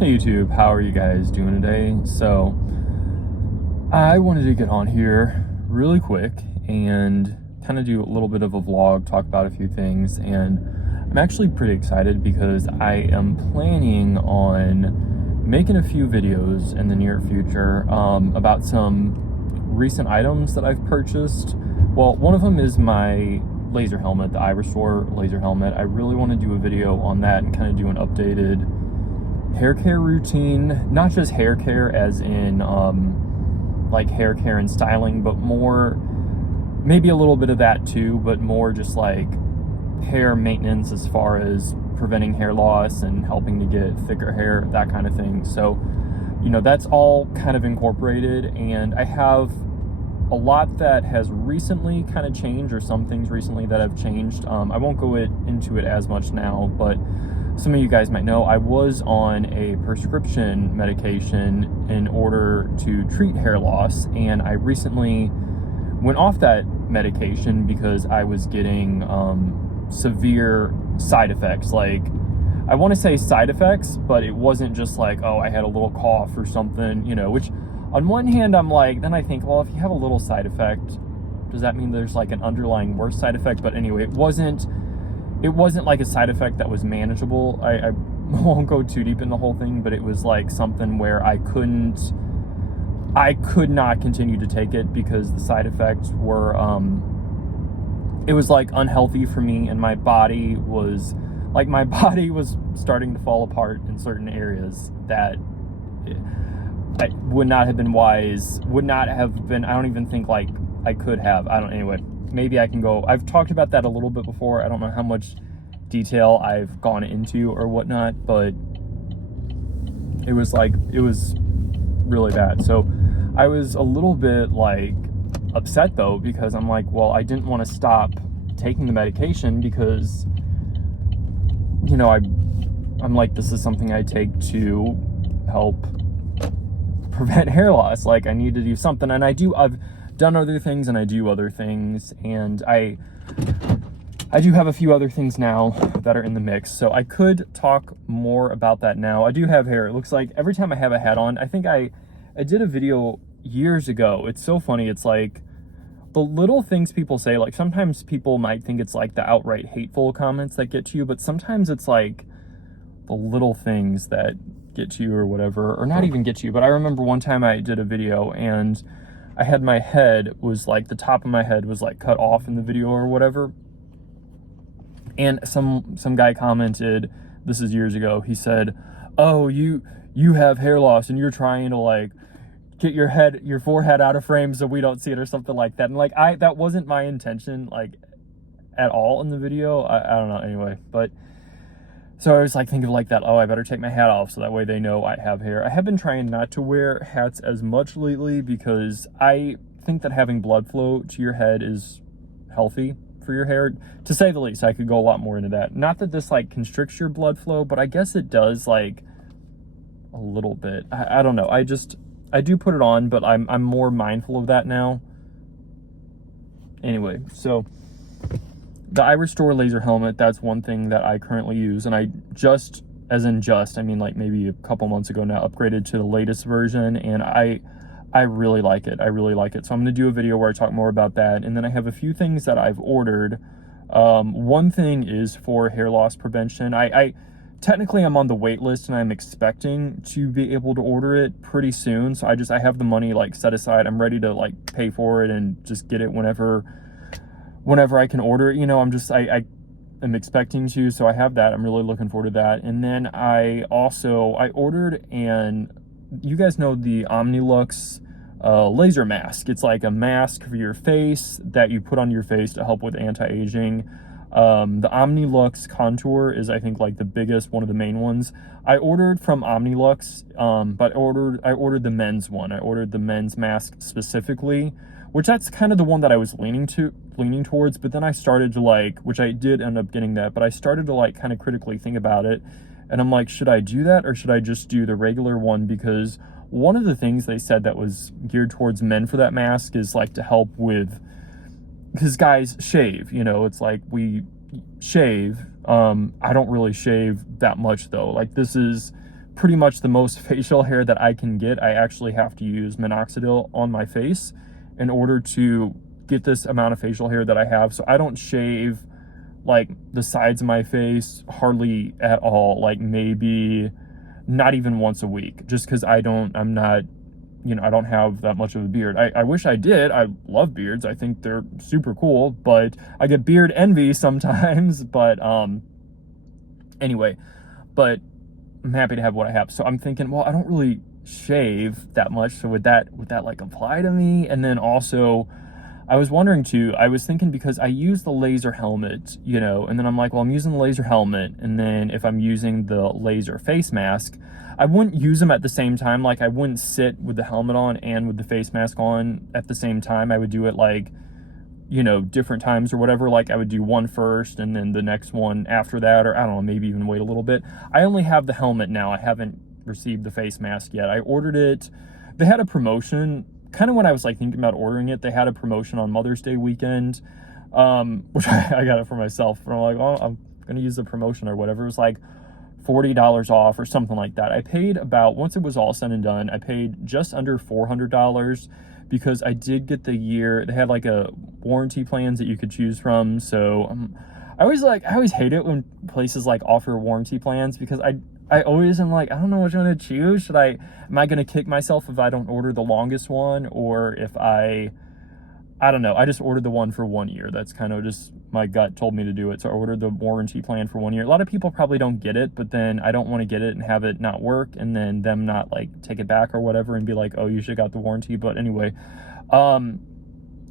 Hey YouTube, how are you guys doing today? So, I wanted to get on here really quick and kind of do a little bit of a vlog, talk about a few things, and I'm actually pretty excited because I am planning on making a few videos in the near future about some recent items that I've purchased. Well, one of them is my laser helmet, the Iberstore laser helmet. I really want to do a video on that and kind of do an updated hair care routine, not just hair care as in like hair care and styling, but more, maybe a little bit of that too, but more just like hair maintenance as far as preventing hair loss and helping to get thicker hair, that kind of thing. So, you know, that's all kind of incorporated, and I have a lot that has recently kind of changed, or some things recently that have changed. I won't go into it as much now, but some of you guys might know I was on a prescription medication in order to treat hair loss, and I recently went off that medication because I was getting severe side effects. Like, I want to say side effects, but it wasn't just like, oh, I had a little cough or something, you know, which on one hand I'm like, then I think, well, if you have a little side effect, does that mean there's like an underlying worse side effect? But anyway, it wasn't like a side effect that was manageable. I won't go too deep in the whole thing, but it was like something where I could not continue to take it because the side effects were, it was like unhealthy for me, and my body was starting to fall apart in certain areas that I would not have been wise, I don't even think like I could have. Anyway, maybe I can go. I've talked about that a little bit before. I don't know how much detail I've gone into or whatnot, but it was really bad. So I was a little bit like upset though, because I'm like, well, I didn't want to stop taking the medication because, you know, I'm like, this is something I take to help prevent hair loss. Like, I need to do something, and I've done other things, and I do other things, and I do have a few other things now that are in the mix, so I could talk more about that now. I do have hair. It looks like every time I have a hat on, I think I did a video years ago. It's so funny. It's like the little things people say. Like, sometimes people might think it's like the outright hateful comments that get to you, but sometimes it's like the little things that get to you or whatever, or not even get to you. But I remember one time I did a video, and I had my head was like, the top of my head was like cut off in the video or whatever. And some guy commented, this is years ago, he said, oh, you have hair loss and you're trying to like get your forehead out of frame so we don't see it, or something like that. And like, that wasn't my intention, like, at all in the video. I don't know, anyway. But so I was like thinking like that, oh, I better take my hat off so that way they know I have hair. I have been trying not to wear hats as much lately because I think that having blood flow to your head is healthy for your hair, to say the least. I could go a lot more into that. Not that this like constricts your blood flow, but I guess it does, like, a little bit. I don't know. I do put it on, but I'm more mindful of that now. Anyway, so the Iberstore laser helmet, that's one thing that I currently use, and I I mean like maybe a couple months ago now, upgraded to the latest version, and I really like it. I really like it. So I'm going to do a video where I talk more about that, and then I have a few things that I've ordered. One thing is for hair loss prevention. Technically I'm on the wait list, and I'm expecting to be able to order it pretty soon. So I have the money like set aside. I'm ready to like pay for it and just get it whenever I can order it. You know, I am expecting to, so I have that. I'm really looking forward to that. And then I ordered, and you guys know the Omnilux laser mask. It's like a mask for your face that you put on your face to help with anti-aging. The Omnilux Contour is, I think, like the biggest, one of the main ones. I ordered from Omnilux, but I ordered the men's one. I ordered the men's mask specifically, which that's kind of the one that I was leaning towards. But then I started to like, which I did end up getting that, but I started to like kind of critically think about it, and I'm like, should I do that, or should I just do the regular one? Because one of the things they said that was geared towards men for that mask is like to help with, because guys shave, you know, it's like we shave. I don't really shave that much though. Like, this is pretty much the most facial hair that I can get. I actually have to use minoxidil on my face in order to get this amount of facial hair that I have. So I don't shave like the sides of my face hardly at all, like maybe not even once a week, just because I'm not, I don't have that much of a beard. I wish I did. I love beards. I think they're super cool, but I get beard envy sometimes. But anyway, but I'm happy to have what I have. So I'm thinking, well, I don't really shave that much, so would that like apply to me? And then also I was wondering too, I was thinking, because I use the laser helmet, and then I'm like, well, I'm using the laser helmet, and then if I'm using the laser face mask, I wouldn't use them at the same time. Like, I wouldn't sit with the helmet on and with the face mask on at the same time. I would do it like, different times or whatever. Like, I would do one first and then the next one after that, or I don't know, maybe even wait a little bit. I only have the helmet now. I haven't received the face mask yet. I ordered it. They had a promotion kind of when I was like thinking about ordering it. They had a promotion on Mother's Day weekend, which I got it for myself. And I'm like, oh, I'm going to use the promotion or whatever. It was like $40 off or something like that. I paid about, once it was all said and done, I paid just under $400 because I did get the year. They had like a warranty plans that you could choose from. So I always hate it when places like offer warranty plans, because I always am like, I don't know which one to choose. Am I going to kick myself if I don't order the longest one? Or if I don't know. I just ordered the one for 1 year. That's kind of just, my gut told me to do it. So I ordered the warranty plan for 1 year. A lot of people probably don't get it, but then I don't want to get it and have it not work and then them not like take it back or whatever and be like, oh, you should have got the warranty. But anyway, I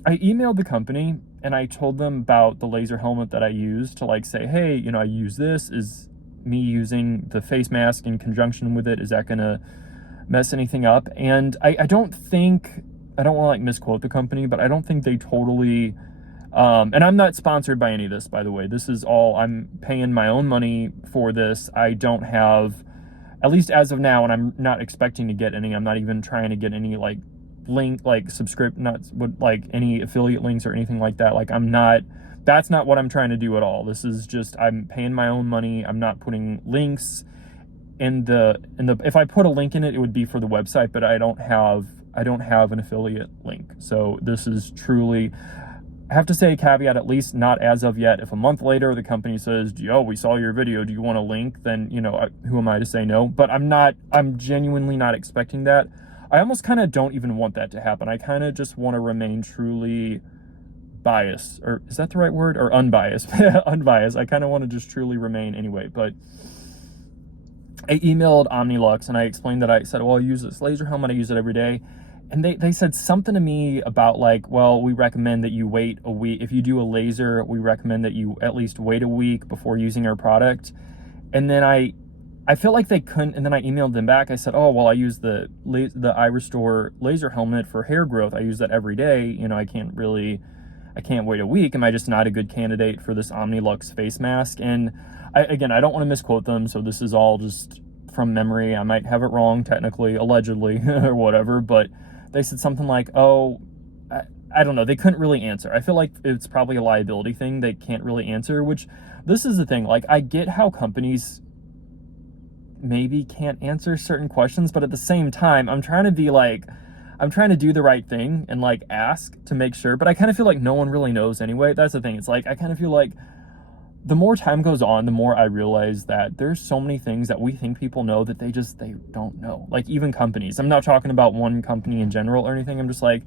emailed the company and I told them about the laser helmet that I used to like say, hey, I use this. Is me using the face mask in conjunction with it, is that gonna mess anything up? And I don't think, I don't want to like misquote the company, but I don't think they totally, and I'm not sponsored by any of this, by the way. This is all, I'm paying my own money for this. I don't have, at least as of now, and I'm not expecting to get any, I'm not even trying to get any like link, like like any affiliate links or anything like that. Like that's not what I'm trying to do at all. This is just, I'm paying my own money. I'm not putting links in the, if I put a link in it, it would be for the website, but I don't have an affiliate link. So this is truly, I have to say, caveat, at least not as of yet. If a month later the company says, oh, we saw your video, do you want a link? Then, who am I to say no? But I'm genuinely not expecting that. I almost kind of don't even want that to happen. I kind of just want to remain truly biased, or is that the right word? Or unbiased? Unbiased. I kind of want to just truly remain anyway. But I emailed Omnilux and I explained that. I said, well, I use this laser helmet. I use it every day. And they said something to me about like, well, we recommend that you wait a week. If you do a laser, we recommend that you at least wait a week before using our product. And then I felt like they couldn't, and then I emailed them back. I said, oh, well, I use the iRestore laser helmet for hair growth. I use that every day. I can't wait a week. Am I just not a good candidate for this Omnilux face mask? And I don't want to misquote them, so this is all just from memory. I might have it wrong technically, allegedly, or whatever, but they said something like, oh, I don't know. They couldn't really answer. I feel like it's probably a liability thing. They can't really answer, which this is the thing. Like, I get how companies maybe can't answer certain questions, but at the same time, I'm trying to do the right thing and like ask to make sure, but I kind of feel like no one really knows anyway. That's the thing. It's like, I kind of feel like the more time goes on, the more I realize that there's so many things that we think people know that they don't know. Like, even companies. I'm not talking about one company in general or anything. I'm just like,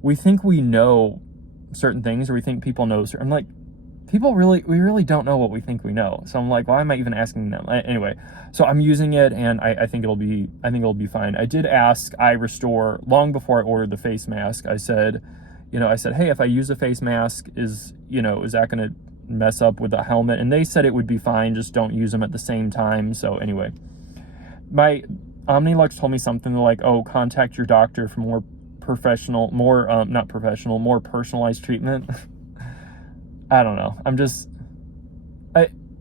we think we know certain things, or we think people know. I'm like, we really don't know what we think we know. So I'm like, why am I even asking them? Anyway, so I'm using it, and I think it'll be fine. I did ask iRestore long before I ordered the face mask. I said, hey, if I use a face mask, is that going to mess up with the helmet? And they said it would be fine, just don't use them at the same time. So anyway, my Omnilux told me something like, oh, contact your doctor for more more personalized treatment. I don't know.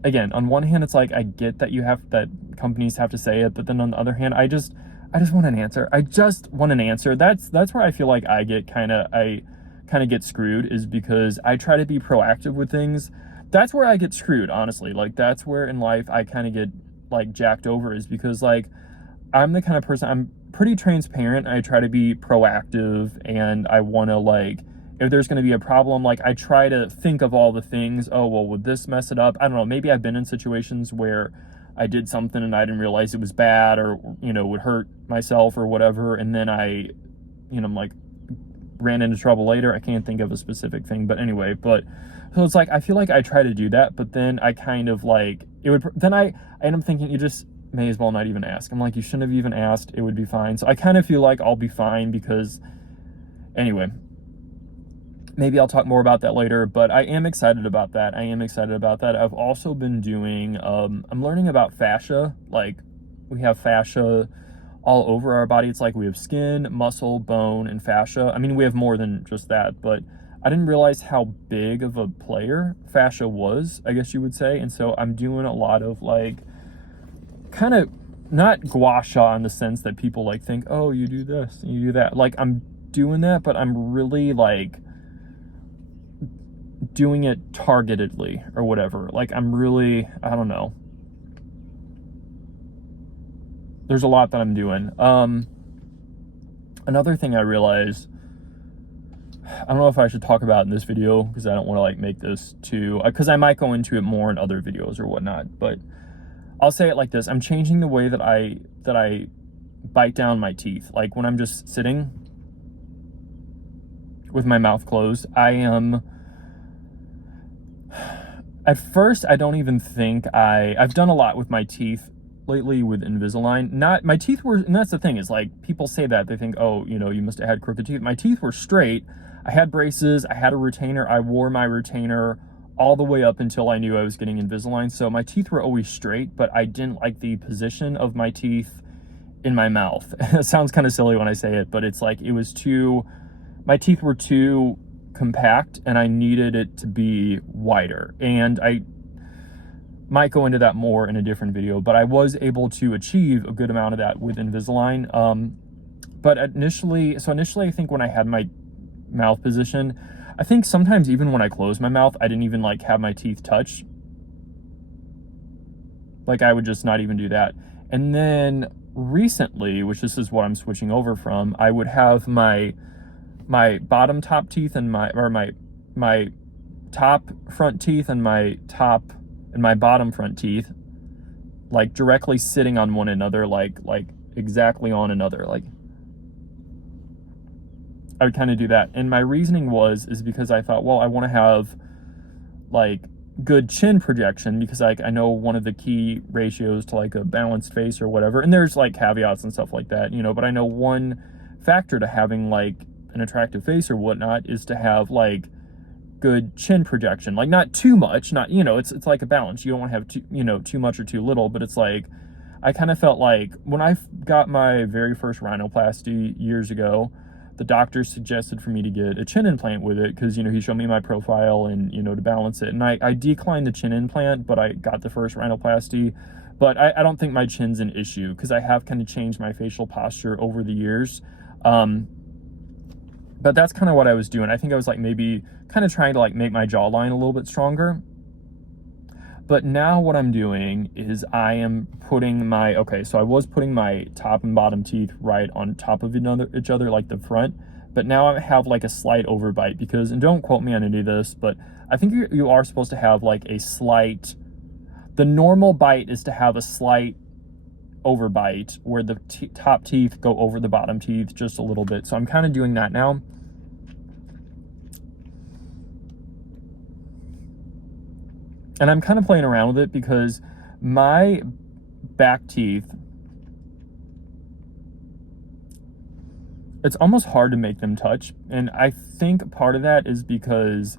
Again, on one hand, it's like, I get that companies have to say it, but then on the other hand, I just want an answer. I just want an answer. That's where I feel like I kind of get screwed, is because I try to be proactive with things. That's where I get screwed, honestly. Like, that's where in life I kind of get like jacked over is because like I'm the kind of person, I'm pretty transparent. I try to be proactive, and I want to like, if there's going to be a problem, like I try to think of all the things. Oh, well, would this mess it up? I don't know. Maybe I've been in situations where I did something and I didn't realize it was bad, or, you know, would hurt myself or whatever. And then I'm like, ran into trouble later. I can't think of a specific thing, but anyway, so it's like, I feel like I try to do that, but then I kind of like, I end up thinking you just may as well not even ask. I'm like, you shouldn't have even asked. It would be fine. So I kind of feel like I'll be fine because, anyway, maybe I'll talk more about that later, but I am excited about that. I've also been doing, I'm learning about fascia. Like, we have fascia all over our body. It's like we have skin, muscle, bone, and fascia. I mean, we have more than just that, but I didn't realize how big of a player fascia was, I guess you would say. And so I'm doing a lot of like, kind of not gua sha in the sense that people like think, oh, you do this and you do that. Like, I'm doing that, but I'm really like doing it targetedly or whatever. Like, I'm really, I don't know. There's a lot that I'm doing. Another thing I realized, I don't know if I should talk about in this video because I don't want to like make this too, because I might go into it more in other videos or whatnot, but I'll say it like this. I'm changing the way that I bite down my teeth. Like, when I'm just sitting with my mouth closed, at first, I don't even think I've done a lot with my teeth lately with Invisalign. My teeth were, and that's the thing, is like, people say that, they think, oh, you know, you must have had crooked teeth. My teeth were straight. I had braces, I had a retainer, I wore my retainer all the way up until I knew I was getting Invisalign. So my teeth were always straight, but I didn't like the position of my teeth in my mouth. It sounds kind of silly when I say it, but it's like, my teeth were too compact and I needed it to be wider. And I might go into that more in a different video, but I was able to achieve a good amount of that with Invisalign. But initially, I think when I had my mouth position, I think sometimes even when I closed my mouth, I didn't even like have my teeth touch. Like, I would just not even do that. And then recently, which this is what I'm switching over from, I would have my bottom top teeth and my top front teeth and my bottom front teeth like directly sitting on one another, like exactly on another. Like, I would kind of do that. And my reasoning is because I thought, well, I want to have like good chin projection, because like I know one of the key ratios to like a balanced face or whatever, and there's like caveats and stuff like that, you know, but I know one factor to having like an attractive face or whatnot is to have like good chin projection. Like, not too much, not, you know, it's like a balance. You don't want to have too much or too little, but it's like, I kind of felt like when I got my very first rhinoplasty years ago, the doctor suggested for me to get a chin implant with it because, you know, he showed me my profile and, you know, to balance it. And I declined the chin implant, but I got the first rhinoplasty. But I don't think my chin's an issue because I have kind of changed my facial posture over the years. But that's kind of what I was doing. I think I was like maybe kind of trying to like make my jawline a little bit stronger. But now what I'm doing is I am putting so I was putting my top and bottom teeth right on top of each other, like the front. But now I have like a slight overbite because, and don't quote me on any of this, but I think you are supposed to have like the normal bite is to have a slight overbite where the top teeth go over the bottom teeth just a little bit. So I'm kind of doing that now. And I'm kind of playing around with it because my back teeth, it's almost hard to make them touch. And I think part of that is because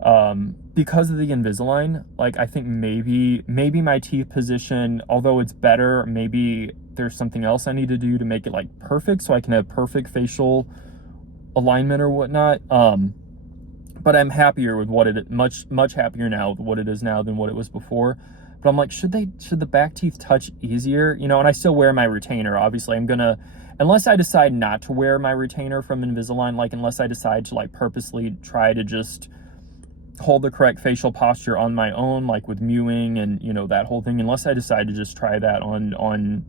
of the Invisalign. Like, I think maybe my teeth position, although it's better, maybe there's something else I need to do to make it like perfect so I can have perfect facial alignment or whatnot. But I'm happier with much happier now with what it is now than what it was before. But I'm like, should the back teeth touch easier? You know, and I still wear my retainer. Obviously, unless I decide not to wear my retainer from Invisalign, like unless I decide to like purposely try to just hold the correct facial posture on my own, like with mewing and, you know, that whole thing, unless I decide to just try that on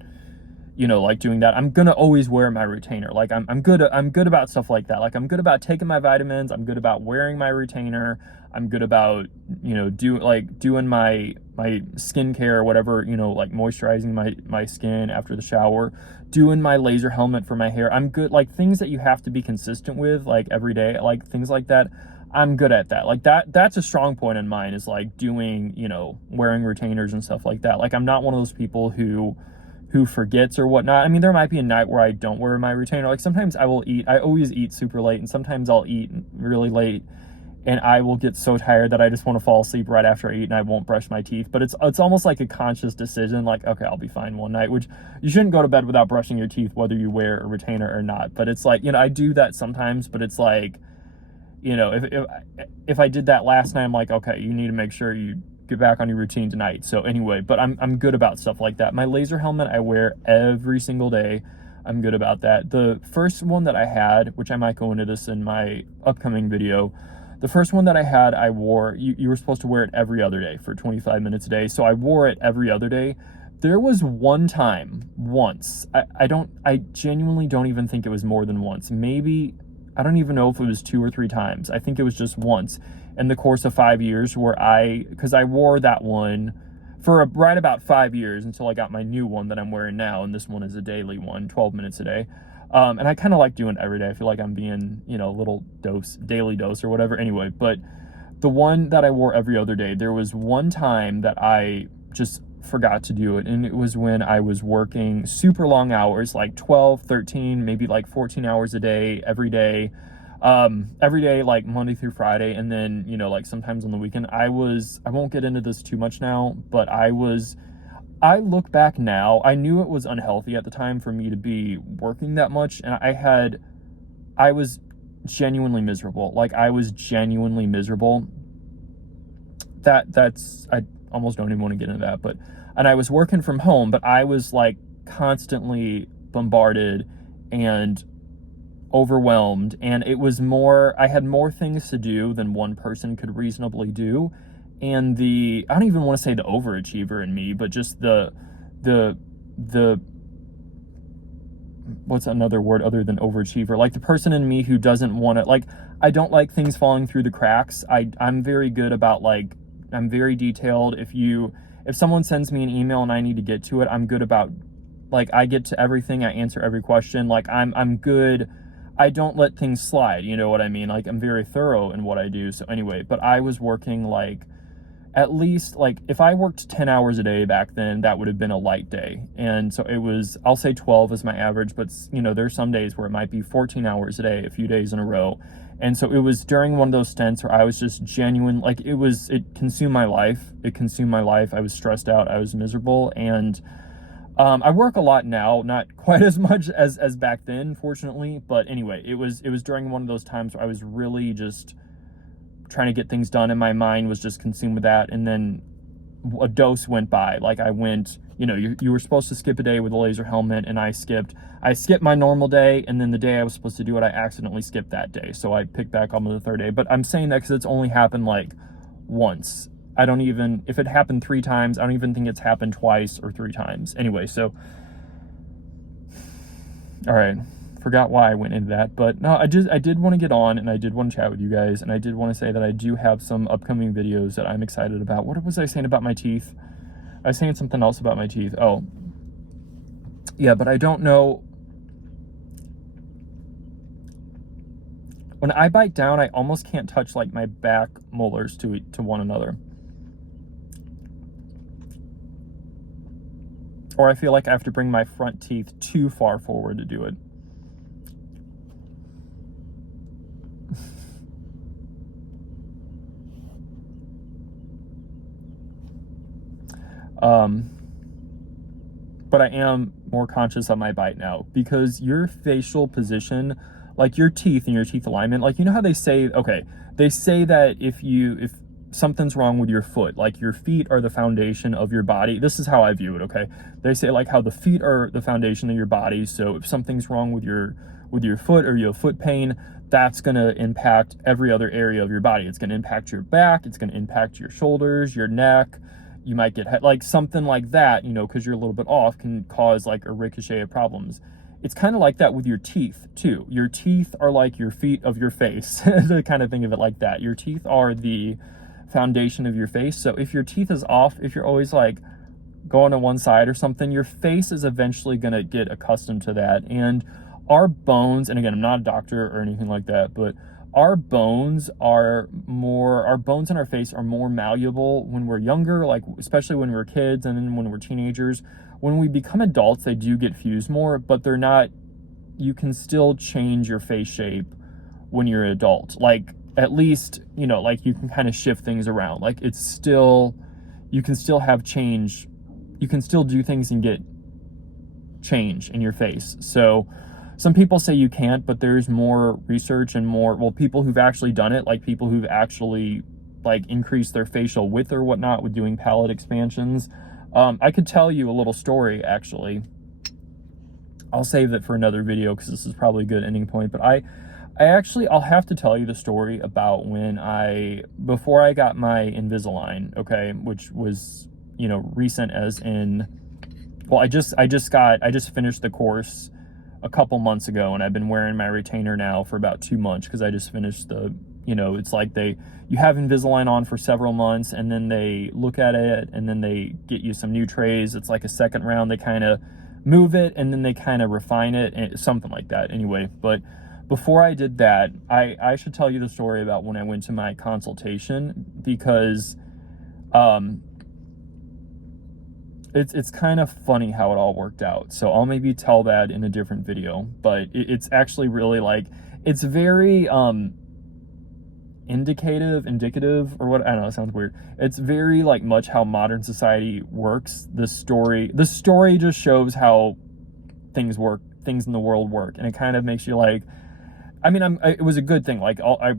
you know, like doing that, I'm gonna always wear my retainer. Like I'm good about stuff like that. Like I'm good about taking my vitamins, I'm good about wearing my retainer, I'm good about, you know, doing my skincare or whatever, you know, like moisturizing my skin after the shower, doing my laser helmet for my hair. I'm good, like things that you have to be consistent with, like every day, like things like that. I'm good at that. Like that's a strong point in mine, is like doing, you know, wearing retainers and stuff like that. Like I'm not one of those people who forgets or whatnot. I mean, there might be a night where I don't wear my retainer. Like sometimes I always eat super late, and sometimes I'll eat really late and I will get so tired that I just want to fall asleep right after I eat and I won't brush my teeth. But it's almost like a conscious decision, like, okay, I'll be fine one night, which you shouldn't go to bed without brushing your teeth, whether you wear a retainer or not. But it's like, you know, I do that sometimes, but it's like, you know, if I did that last night, I'm like, okay, you need to make sure you get back on your routine tonight. So anyway, but I'm good about stuff like that. My laser helmet I wear every single day. I'm good about that. The first one that I had, which I might go into this in my upcoming video, the first one that I had, I wore, you were supposed to wear it every other day for 25 minutes a day. So I wore it every other day. There was once, I genuinely don't even think it was more than once. Maybe, I don't even know if it was 2 or 3 times. I think it was just once in the course of 5 years where because I wore that one for right about 5 years until I got my new one that I'm wearing now. And this one is a daily one, 12 minutes a day. And I kind of like doing it every day. I feel like I'm being, you know, a little daily dose or whatever. Anyway, but the one that I wore every other day, there was one time that I just forgot to do it. And it was when I was working super long hours, like 12, 13, maybe like 14 hours a day, every day, like Monday through Friday. And then, you know, like sometimes on the weekend, I won't get into this too much now, but I look back now, I knew it was unhealthy at the time for me to be working that much. And I was genuinely miserable. Like I was genuinely miserable. I almost don't even want to get into that, and I was working from home, but I was like constantly bombarded and overwhelmed, and I had more things to do than one person could reasonably do. And I don't even want to say the overachiever in me, but just the what's another word other than overachiever? Like the person in me who doesn't want to, like, I don't like things falling through the cracks. I'm very good about, like, I'm very detailed. If someone sends me an email and I need to get to it, I'm good about, like, I get to everything, I answer every question. Like I'm good. I don't let things slide, you know what I mean? Like I'm very thorough in what I do. So anyway, but I was working like at least, like, if I worked 10 hours a day back then, that would have been a light day. And so it was, I'll say 12 is my average, but you know, there's some days where it might be 14 hours a day, a few days in a row. And so it was during one of those stints where I was just genuine, like it consumed my life. It consumed my life. I was stressed out. I was miserable. And I work a lot now, not quite as much as back then, fortunately. But anyway, it was during one of those times where I was really just trying to get things done, and my mind was just consumed with that. And then a dose went by. Like I went, you know, you were supposed to skip a day with a laser helmet, and I skipped my normal day, and then the day I was supposed to do it, I accidentally skipped that day. So I picked back on the third day. But I'm saying that because it's only happened like once. If it happened 3 times, I don't even think it's happened twice or 3 times. Anyway, so, all right, forgot why I went into that, but no, I did want to get on, and I did want to chat with you guys, and I did want to say that I do have some upcoming videos that I'm excited about. What was I saying about my teeth? I was saying something else about my teeth. Oh, yeah, but I don't know. When I bite down, I almost can't touch like my back molars to one another. Or I feel like I have to bring my front teeth too far forward to do it. But I am more conscious of my bite now, because your facial position, like your teeth and your teeth alignment, like, you know how they say that if something's wrong with your foot, like your feet are the foundation of your body. This is how I view it, okay? They say like how the feet are the foundation of your body. So if something's wrong with your with your foot, or you have foot pain, that's going to impact every other area of your body. It's going to impact your back, it's going to impact your shoulders, your neck. You might get like something like that, you know, because you're a little bit off, can cause like a ricochet of problems. It's kind of like that with your teeth too. Your teeth are like your feet of your face, to kind of think of it like that. Your teeth are the foundation of your face. So if your teeth is off, if you're always like going to one side or something, your face is eventually going to get accustomed to that. And our bones, and again, I'm not a doctor or anything like that, but our bones in our face are more malleable when we're younger, like especially when we're kids, and then when we're teenagers. When we become adults, they do get fused more, but they're not, you can still change your face shape when you're an adult. Like, at least, you know, like you can kind of shift things around. Like, it's still, you can still have change. You can still do things and get change in your face. So some people say you can't, but there's more research and more, well, people who've actually done it, like people who've actually like increased their facial width or whatnot with doing palate expansions. I could tell you a little story, actually. I'll save it for another video because this is probably a good ending point, but I'll have to tell you the story about when before I got my Invisalign, okay, which was, you know, recent as in, well, I just finished the course a couple months ago, and I've been wearing my retainer now for about 2 months because I just finished the, you know, it's like you have Invisalign on for several months, and then they look at it, and then they get you some new trays. It's like a second round. They kind of move it, and then they kind of refine it, and something like that. Anyway, but before I did that, I should tell you the story about when I went to my consultation, because it's kind of funny how it all worked out. So I'll maybe tell that in a different video, but it's actually really like, it's very indicative, or what, I don't know, it sounds weird. It's very like much how modern society works. The story just shows how things in the world work, and it kind of makes you like, I mean, it was a good thing. Like, like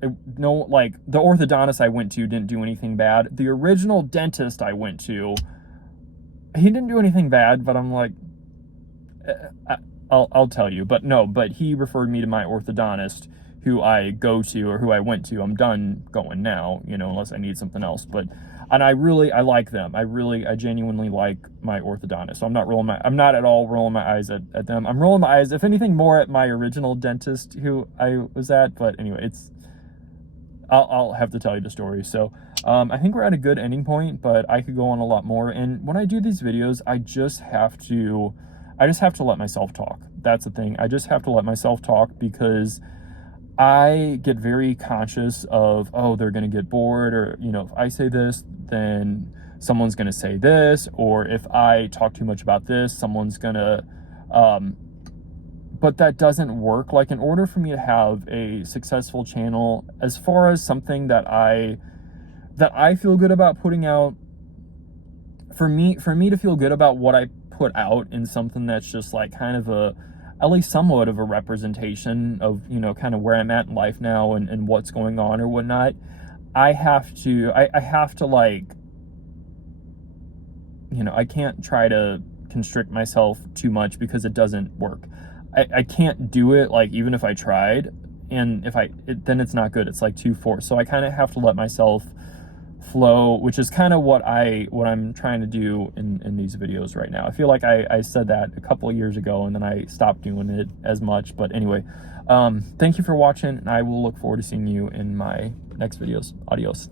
the orthodontist I went to didn't do anything bad. The original dentist I went to, he didn't do anything bad, but I'm like, I'll tell you. But no, but he referred me to my orthodontist, who I go to, or who I went to. I'm done going now, you know, unless I need something else. And I like them. I genuinely like my orthodontist. So I'm not at all rolling my eyes at them. I'm rolling my eyes, if anything, more at my original dentist who I was at. But anyway, I'll have to tell you the story. So I think we're at a good ending point, but I could go on a lot more. And when I do these videos, I just have to let myself talk. That's the thing. I just have to let myself talk, because I get very conscious of, oh, they're going to get bored, or, you know, if I say this, then someone's going to say this, or if I talk too much about this, someone's going to, but that doesn't work. Like, in order for me to have a successful channel, as far as something that I feel good about putting out, for me to feel good about what I put out in something that's just like kind of at least somewhat of a representation of, you know, kind of where I'm at in life now and what's going on or whatnot, I have to like, you know, I can't try to constrict myself too much, because it doesn't work. I can't do it, like, even if I tried, and then it's not good. It's like too forced. So I kind of have to let myself flow, which is kind of what I'm trying to do in these videos right now. I feel like I said that a couple of years ago, and then I stopped doing it as much. But anyway, thank you for watching, and I will look forward to seeing you in my next videos. Adios.